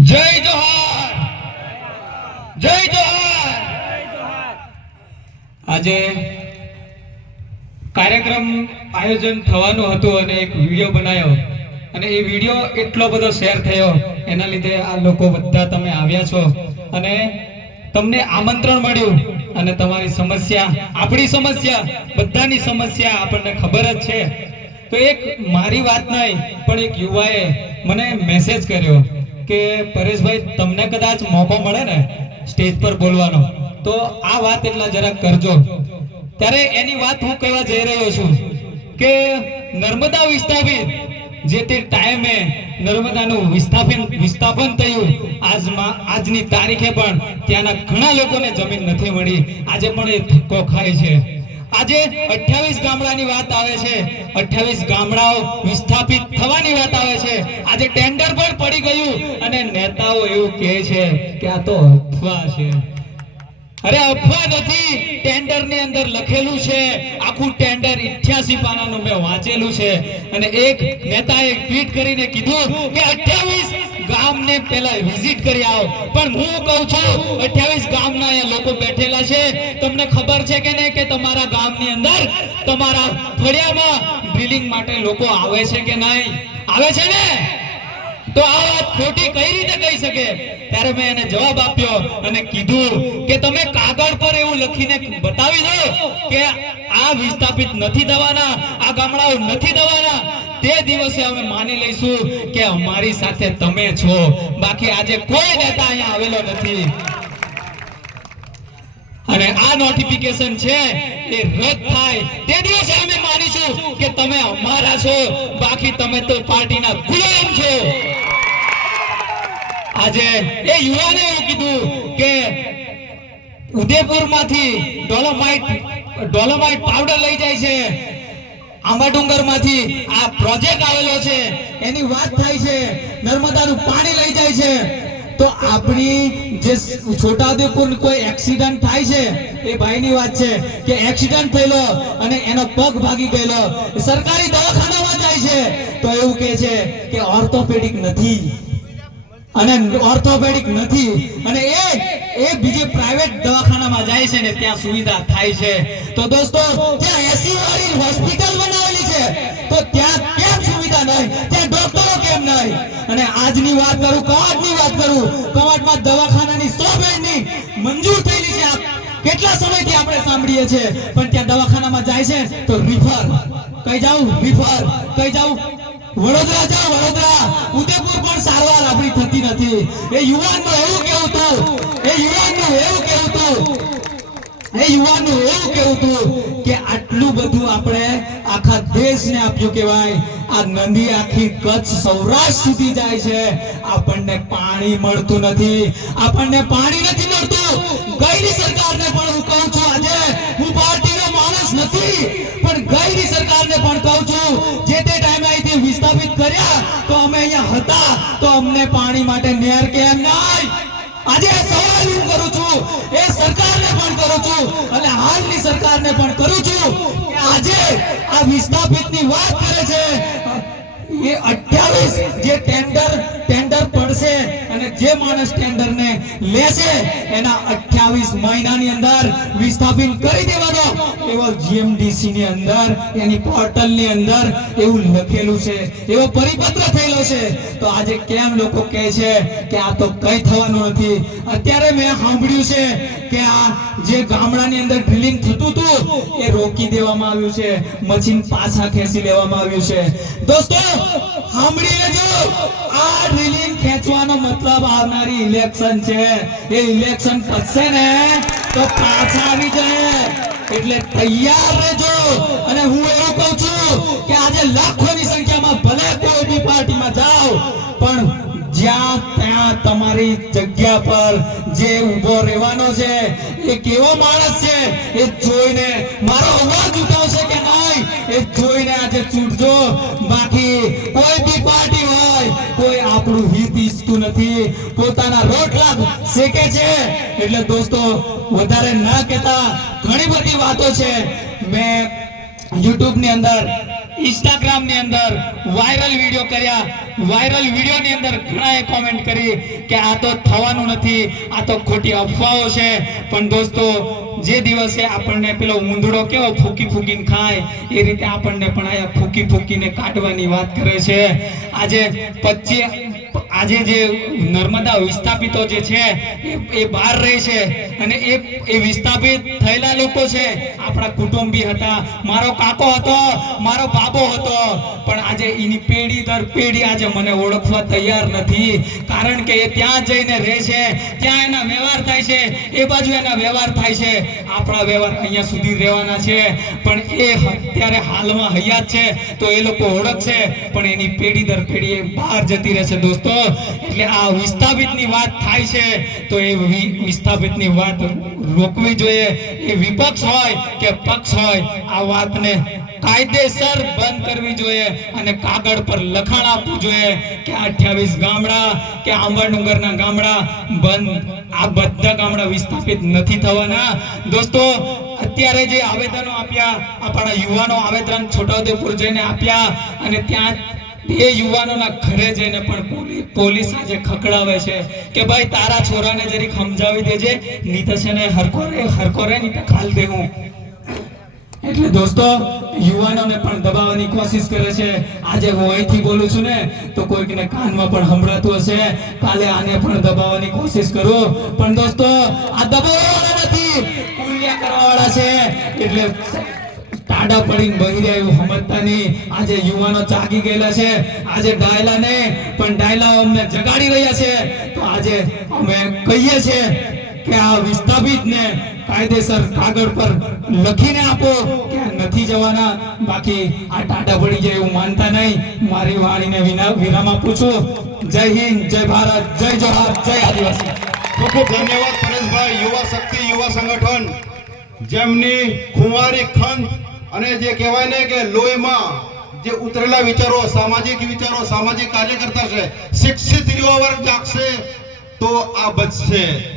જય જોહાર. જય જોહાર. આજે કાર્યક્રમ આયોજન થવાનું હતું અને એક વીડિયો બનાવ્યો અને એ વીડિયો એટલો બધો શેર થયો. એના લીધે આ લોકો બધા તમે આવ્યા છો. અને તમને આમંત્રણ મળ્યું. અને તમારી સમસ્યા, આપણી સમસ્યા, બધાની સમસ્યા આપણને ખબર જ છે. તો એક મારી વાત નહીં, પણ એક યુવાએ મને મેસેજ કર્યો. કે પરેશભાઈ, તમને કદાચ મોકો મળે ને સ્ટેજ પર બોલવાનો, તો આ વાત એટલા જરાક કરજો. ત્યારે એની વાત હું કહેવા જઈ રહ્યો છું કે નર્મદા વિસ્થાપિત, જે તે ટાઈમે નર્મદાનું વિસ્થાપન વિસ્થાપન થયું, આજમાં, આજની તારીખે પણ ત્યાંના ઘણા લોકોને જમીન નથી મળી. આજે પણ એ ધક્કો ખાય છે. આજે 28 ગામડાની વાત આવે છે. 28 ગામડાઓ વિસ્થાપિત થવાની વાત આવે છે. આજે ટેન્ડર પણ પડી ગયું અને નેતાઓ એવું કહે છે કે આ તો અફવા છે. અરે અફવા નથી ટેન્ડરની અંદર લખેલું છે, આખું ટેન્ડર 88 પાનાનું મેં વાંચેલું છે. અને એક નેતાએ ટ્વીટ કરીને કીધું કે 28 ગામને પહેલા વિઝિટ કરી આવો. પણ હું કહું છું 28 ગામના અહીંયા લોકો બેઠેલા છે. તમને ખબર છે કે નહીં કે તમારા ગામની અંદર, તમારા ફળિયામાં ડ્રિલિંગ માટે લોકો આવે છે કે નહીં? આવે છે ને? તો આ વાત ખોટી કઈ રીતે કહી શકે? ત્યારે મેં એને જવાબ આપ્યો અને કીધું કે તમે કાગળ પર એવું લખીને બતાવી દો કે આ વિસ્થાપિત નથી થવાના, આ ગામડાઓ નથી થવાના. તે દિવસે અમે માની લઈશું કે અમારી સાથે તમે છો. બાકી આજે કોઈ નેતા અહીંયા આવેલો નથી. અને આ નોટિફિકેશન છે એ રદ થાય. તે દિવસે અમે માનીશું કે તમે અમારા છો. બાકી તમે તો પાર્ટીના ગુલામ છો. આજે એ યુવાને એવું કીધું કે ઉદયપુરમાંથી ડોલોમાઇટ ડોલોમાઇટ પાવડર લઈ જાય છે. આંબાડુંગરમાંથી આ પ્રોજેક્ટ આવેલો છે. એની વાત થાય છે, નર્મદાનું પાણી લઈ જાય છે. તો આપણી જે છોટાઉદેપુર કોઈ એક્સિડન્ટ થાય છે, એ ભાઈની વાત છે કે એક્સિડન્ટ થયેલો અને એનો પગ ભાગી ગયેલો. સરકારી દવાખાનામાં જાય છે. તો એવું કહે છે કે ઓર્થોપેડિક નથી. અને ઓર્થોપેડિક નથી. અને એ એ બીજી પ્રાઇવેટ દવાખાનામાં જાય છે ને ત્યાં સુવિધા થાય છે. તો દોસ્તો, ત્યાં એસી વાળી હોસ્પિટલ બનાવેલી છે. તો ત્યાં કેમ સુવિધા નહીં? ત્યાં ડોક્ટરો કેમ નહીં? અને આજની વાત કરું કવાટની વાત કરું, કવાટમાં દવાખાનાની સો બેડની મંજૂર થયેલી છે. કેટલા સમયથી આપણે સાંભળીએ છીએ? પણ ત્યાં દવાખાનામાં જાય છે તો રિફર કઈ જાઉં? રિફર કઈ જાઉં? વડોદરા જાઓ વડોદરા. ઉદયપુર પણ સારવાર આપણી થતી નથી. એ યુવાનનું એવું કેવું એ યુવાનનું કે આપણને પાણી મળતું નથી. આપણને પાણી નથી મળતું. ગઈની સરકારને પણ હું કહું છું આજે, હું પાર્ટીનો માણસ નથી, પણ ગઈની સરકારને પણ કહું છું, જે તે ટાઈમે અહીંથી વિસ્થાપિત કર્યા, તો અમે અહીંયા હતા, તો અમને પાણી માટે નેર કેમ છું અને હાલની સરકારને પણ કરું છું કે આજે આ વિસ્થાપિતની વાત કરે છે. એ 28 જે ટેન્ડર ટેન્ડર પડશે અને જે માણસ ટેન્ડરને લેશે એના 28 મહિનાની અંદર વિસ્થાપિત કરી દેવાનો એવો જીએમડીસી ની અંદર, એની પોર્ટલની અંદર એવું લખેલું છે, એવો પરિપત્ર થયેલો છે. તો આજે કેમ લોકો કહે છે કે આ તો કઈ થવાનું નથી? અત્યારે મેં સાંભળ્યું છે કે આ જે ગામડાની અંદર ડ્રિલિંગ થતું હતું એ રોકી દેવામાં આવ્યું છે. મશીન પાછા ખેંચી લેવામાં આવ્યું છે. દોસ્તો, સાંભળી લેજો. આ ડ્રિલિંગ ખેંચવાનો મતલબ આવનારી ઇલેક્શન છે. એ ઇલેક્શન પતશે ને તો પાછા આવી જાય એટલે તૈયાર રહેજો. અને હું એવું કહું છું કે આજે લાખોની સંખ્યામાં ભલે કોઈ બી પાર્ટીમાં જાઓ, પણ જ્યાં ત્યાં તમારી જગ્યા પર જે ઊભો રહેવાનો છે, એ કેવો માણસ છે, એ જોઈને મારો અવાજ ઉઠાવશે કે નહીં? એ જોઈને આજે ચૂંટજો. બાકી કોઈ બી પાર્ટી હોય, કોઈ આપણું હિત ઈચ્છતું નથી. પોતાના રોટલા શેકે છે? એટલે દોસ્તો, વધારે ના કહેતા ઘણી બધી વાતો છે. મેં યુટ્યુબની અંદર ઇન્સ્ટાગ્રામની અંદર વાયરલ વીડિયો કર્યા. વાયરલ વીડિયો ની અંદર ઘણાએ કોમેન્ટ કરી કે આ તો થવાનું નથી, આ તો ખોટી અફવાઓ છે. પણ દોસ્તો, જે દિવસે આપણને પેલો ઊંધડો કેવો ફૂકી ફૂકીને ખાય, એ રીતે આપણને પણ આ ફૂકી ફૂકીને કાઢવાની વાત કરે છે. આજે પચીસ આજે જે નર્મદા વિસ્થાપિતો જે છે, એ બહાર રહે છે અને એ એ વિસ્થાપિત થયેલા લોકો છે. આપણા કુટુંબી હતા, મારો કાકો હતો, મારો બાબો હતો. પણ આજે એની પેઢી દર પેઢી આજે મને ઓળખવા તૈયાર નથી. કારણ કે એ ત્યાં જઈને રહે છે, ત્યાં એના વ્યવહાર થાય છે, એ બાજુ એના વ્યવહાર થાય છે. આપણા વ્યવહાર અહીંયા સુધી રહેવાના છે. પણ એ અત્યારે હાલમાં હયાત છે, તો એ લોકો ઓળખશે. પણ એની પેઢી દર પેઢી એ બહાર જતી રહેશે દોસ્તો. એટલે આ વિસ્થાપિતની વાત થાય છે, તો એ વિસ્થાપિતની વાત રોકવી જોઈએ. એ વિપક્ષ હોય કે પક્ષ હોય, આ વાતને કાયદેસર બંધ કરવી જોઈએ અને કાગળ પર લખાણ આપવું જોઈએ કે અઠ્યાવીસ ગામડા, કે આંબાડુંગરના ગામડા બંધ. આ બધા ગામડા વિસ્થાપિત નથી થવાના. દોસ્તો, અત્યારે જે આવેદનો આપ્યા, આપણા યુવાનો આવેદન છોટાઉદેપુર જઈને આપ્યા અને ત્યાં એ યુવાનોના ઘરે જઈને પણ પોલીસ આજે ખકડાવે છે કે ભાઈ તારા છોરાને જરીક સમજાવી દેજે, નહીં તો છે ને હરકો રે હરકો રે નહીં ખાલ દે હું એટલે દોસ્તો, યુવાનોને પણ દબાવવાની કોશિશ કરે છે. આજે હું અહીંથી બોલું છું ને, તો કોઈકને કાનમાં પણ સંભળાતું હશે. કાલે આને પણ દબાવવાની કોશિશ કરું. પણ દોસ્તો, આ દબાવવાવાળા નથી કુલિયા કરવાવાળા છે. એટલે ટાડા પડીને બહી રહ્યા એવું સમજતા નહીં. આજે યુવાનો જાગી ગયેલા છે. આજે ડાયલા ને પણ ડાયલા અમને જગાડી રહ્યા છે. તો આજે અમે કહીએ છીએ કે આ વિસ્થાપિતને કાયદેસર કાગળ પર લખીને આપો કે નથી જવાના. બાકી આ ટાટા પડી જાય એવું માનતા નહીં. મારી વાણીને વિરામ આપું છું. જય હિન્દ, જય ભારત, જય જોહાર, જય આદિવાસી. ખૂબ ખૂબ ધન્યવાદ પરેશભાઈ. યુવા શક્તિ, યુવા સંગઠન. જેમની ખુવારી ખંત અને જે કહેવાય ને કે લોહીમાં જે ઉતરેલા વિચારો, સામાજિક વિચારો, સામાજિક કાર્યકર્તા છે, શિક્ષિત યુવા વર્ગ જાગશે તો આ બચશે.